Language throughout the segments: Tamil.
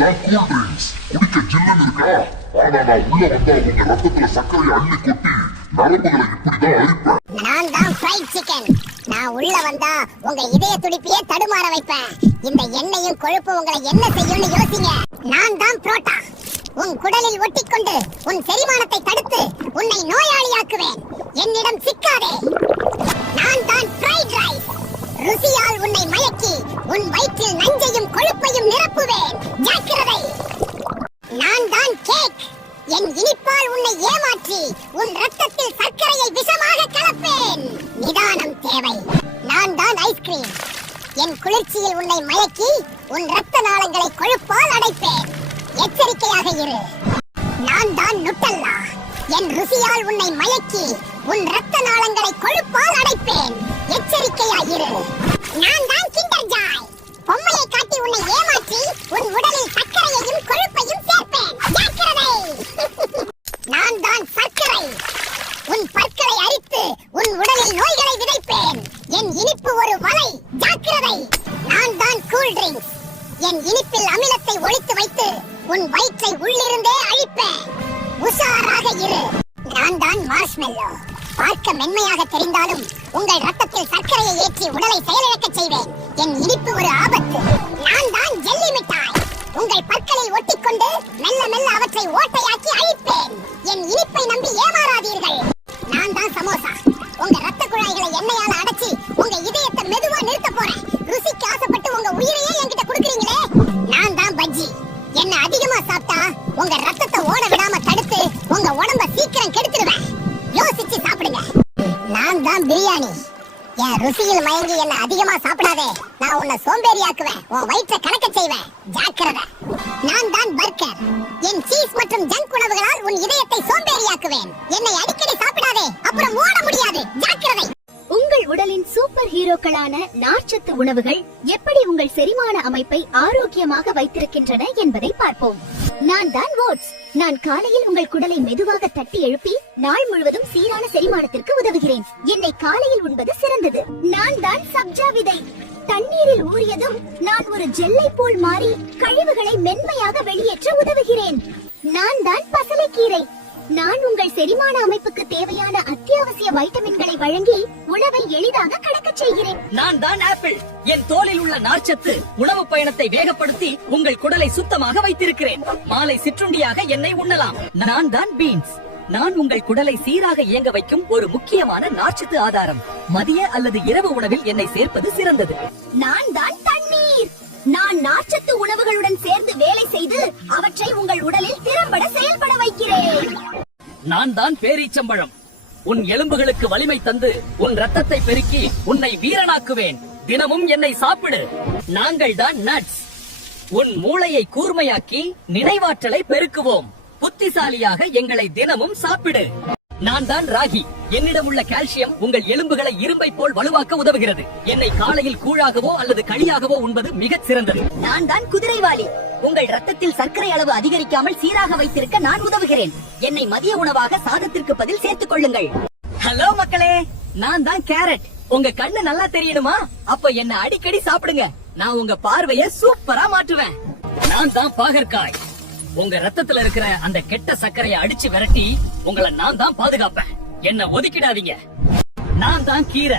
தான் கூல் ட்ரிங்க்ஸ். குடிக்க ஜில்லுன்னு இருக்கா? ஆனா நான் உள்ள வந்தா உங்க ரத்தத்துல சர்க்கரையை அள்ளி கொட்டி நரம்புகளை இப்படிதான் அழிப்பேன். நான் தான் ஃப்ரைட் சிக்கன். நான் உள்ள வந்தா உங்க இதய துடிப்பையே தடுமாற வைப்பேன். இந்த எண்ணெயும் கொழுப்பு உங்களை என்ன செய்யும்னு யோசிங்க. நான் தான் புரோட்டா. உன் குடலில் ஒட்டிக்கொண்டு உன் செரிமானத்தை தடுத்து உன்னை நோயாளியாக்குவேன். என்னிடம் சிக்காதே. நான் தான் ஃப்ரைட் ரைஸ். ருசியால் உன்னை மயக்கி உன் வயிற்றில் நஞ்சையும் கொழுப்பையும் நிரப்புவேன். ஜாக்கிரதை. நான் தான் கேக். என் இனிப்பால் உன்னை ஏமாற்றி உன் ரத்தத்தில் சர்க்கரையை விஷமாக கலப்பேன். நிதானம் தேவை. நான் தான் ஐஸ்கிரீம். என் குளிர்ச்சியில் உன்னை மயக்கி உன் ரத்த நாளங்களை கொழுப்பால் அடைப்பேன். எச்சரிக்கையாக இரு. நான் தான் நுட்டல்லா. என் ருசியால் உன்னை மயக்கி உன் ரத்த நாளங்களை கொழுப்பால் அடைப்பேன். எச்சரிக்கையாக இரு. நான் தான் கிண்டர் ஜாய். பொம்மையை காட்டி உன்னை ஏமாற்றி உன் உடலில் சர்க்கரையையும் கொழுப்பையும் சேர்ப்பேன். ஜாக்கிரதை. நான் தான் சர்க்கரை. உன் பற்களை அரித்து உன் உடலில் நோய்களை விதைப்பேன். என் இனிப்பு ஒரு வலை. ஜாக்கிரதை. நான் தான் கூல் ட்ரிங்க்ஸ். என் இனிப்பில் அமிலத்தை ஒழித்து வைத்து உன் வயிற்றை உள்ளிருந்தே அழிப்பேன். உஷாராக இரு. நான் தான் மார்ஷ்மெல்லோ. பார்க்க மென்மையாக தெரிந்தாலும் உங்கள் ரத்தத்தில் சர்க்கரையை ஏற்றி உடலை செயலிழக்க செய்வேன். என் இனிப்பு ஒரு ஆபத்து. நான் தான் ஜெல்லி மிட்டாய். உங்கள் பற்களில் ஒட்டிக்கொண்டு மெல்ல மெல்ல அவற்றை ஓட்டையாக்கி அழிப்பேன். என் இனிப்பை நம்பி ஏமாறாதீர்கள். நான் தான் சமோசா. உங்க ரத்த குழாய்களை எண்ணெயால அடைச்சி உங்க இதயத்தை மெதுவா நிறுத்த போறேன். ருசிக்கு ஆசைப்பட்டு உங்க உயிரையே என்கிட்ட கொடுக்குறீங்களே. நான் தான் பஜ்ஜி. என்ன அதிகமா சாப்பிட்டா உங்க ரத்தத்தை ஓட விடாம தடுத்து உங்க உடம்ப சீக்கிரம் கெடுத்துடுவேன். யோசிச்சு சாப்பிடுங்க. நான் தான் பிரியாணி. என் ருசியில் மயங்கி என்ன அதிகமா சாப்பிடாதே. நான் உன்னை சோம்பேறியாக்குவேன். உன் வயிற்றை கணக்க செய்வேன். ஜாக்கிரதை. நான் தான் பர்கர். என் சீஸ் மற்றும் ஜங்க் உணவுகளால் உன் இதயத்தை சோம்பேறியாக்குவேன். என்னை அடிக்கடி சாப்பிடாதே, அப்புறம் ஓட முடியாது. ஜாக்கிரதை. உங்கள் உடலின் சூப்பர் ஹீரோக்களான நார்ச்சத்து உணவுகள் எப்படி உங்கள் செரிமான அமைப்பை ஆரோக்கியமாக வைத்திருக்கின்றன என்பதை பார்ப்போம். நான் தான் ஓட்ஸ். நான் காலையில் உங்கள் குடலை மெதுவாக தட்டி எழுப்பி நாள் முழுவதும் சீரான செரிமானத்திற்கு உதவுகிறேன். என்னை காலையில் உண்பது சிறந்தது. நான் தான் சப்ஜா விதை. தண்ணீரில் ஊறியதும் நான் ஒரு ஜெல்லை போல் மாறி கழிவுகளை மென்மையாக வெளியேற்ற உதவுகிறேன். நான் தான் பசலைக்கீரை. நான் உங்கள் செரிமான அமைப்புக்கு தேவையான அத்தியாவசிய வைட்டமின்களை வழங்கி உணவை எளிதாக கடக்கச் செய்கிறேன். நான் தான் ஆப்பிள். என் தோலில் உள்ள நார்ச்சத்து உணவு பயணத்தை வேகப்படுத்தி உங்கள் குடலை சுத்தமாக வைத்திருக்கிறேன். மாலை சிற்றுண்டியாக என்னை உண்ணலாம். நான் தான் பீன்ஸ். நான் உங்கள் குடலை சீராக இயங்க வைக்கும் ஒரு முக்கியமான நார்ச்சத்து ஆதாரம். மதிய அல்லது இரவு உணவில் என்னை சேர்ப்பது சிறந்தது. நான் தான் தண்ணீர். நான் நார்ச்சத்து உணவுகளுடன் சேர்ந்து வேலை செய்து அவற்றை உங்கள் உடலில் திறம்பட செயல்பட வைக்கிறேன். நான் தான் பேரீச்சம்பழம். உன் எலும்புகளுக்கு வலிமை தந்து உன் ரத்தத்தை பெருக்கி உன்னை வீரனாக்குவேன். தினமும் என்னை சாப்பிடு. நாங்கள் தான் நட்ஸ். உன் மூளையை கூர்மையாக்கி நினைவாற்றலை பெருக்குவோம். புத்திசாலியாக எங்களை தினமும் சாப்பிடு. நான் தான் ராகி. என்னிடம் உள்ள கால்சியம் உங்கள் எலும்புகளை இரும்பை போல் வலுவாக்க உதவுகிறது. என்னை காலையில் கூழாகவோ அல்லது களியாகவோ உண்பது மிகச் சிறந்தது. நான் தான் குதிரைவாலி. உங்கள் ரத்தத்தில் சர்க்கரை அளவு அதிகரிக்காமல் சீராக வைத்திருக்க நான் உதவுகிறேன். என்னை மதிய உணவாக சாதத்திற்கு பதில் சேர்த்துக் கொள்ளுங்கள். ஹலோ மக்களே, நான் தான் கேரட். உங்க கண்ணு நல்லா தெரியணுமா? அப்ப என்ன அடிக்கடி சாப்பிடுங்க. நான் உங்க பார்வைய சூப்பரா மாற்றுவேன். நான் தான் பாகற்காய். உங்க ரத்தத்துல இருக்கிற அந்த கெட்ட சர்க்கரையை அடிச்சு விரட்டி உங்களை நான் தான் பாதுகாப்பேன். என்ன ஒதுக்கிடாதீங்க. நான் தான் கீரை.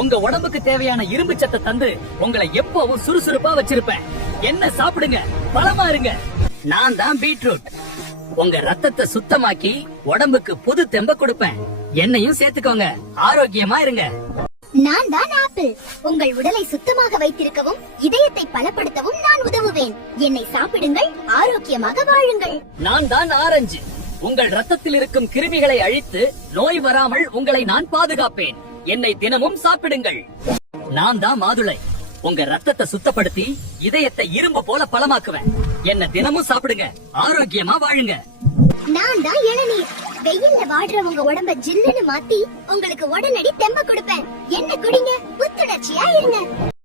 உங்க உடம்புக்கு தேவையான இரும்பு சத்தை தந்து உங்களை எப்பவும் சுறுசுறுப்பா வச்சிருப்பேன். என்ன சாப்பிடுங்க, பலமா இருங்க. நான் தான் பீட்ரூட். உங்க ரத்தத்தை சுத்தமாக்கி உடம்புக்கு புது தெம்ப கொடுப்பேன். என்னையும் சேர்த்துக்கோங்க. ஆரோக்கியமா இருங்க. நான் தான் ஆப்பிள். உங்கள் உடலை சுத்தமாக வைத்திருக்கவும் இதயத்தை பலப்படுத்தவும் நான் உதவுவேன். என்னை சாப்பிடுங்கள், ஆரோக்கியமாக வாழுங்கள். நான் தான் ஆரஞ்சு. உங்கள் ரத்தத்தில் இருக்கும் கிருமிகளை அழித்து நோய் வராமல் உங்களை நான் பாதுகாப்பேன். என்னை தினமும் சாப்பிடுங்கள். நான் தான் மாதுளை. உங்க ரத்தத்தை சுத்தப்படுத்தி இதயத்தை இரும்பு போல பலமாக்குவேன். என்ன தினமும் சாப்பிடுங்க, ஆரோக்கியமா வாழுங்க. நான் தான் இளநீர். வெயில்ல வாடுற உங்க உடம்ப ஜில்லுன்னு மாத்தி உங்களுக்கு உடனடி தெம்ப கொடுப்பேன். என்ன குடிங்க, புத்துணர்ச்சியா இருங்க.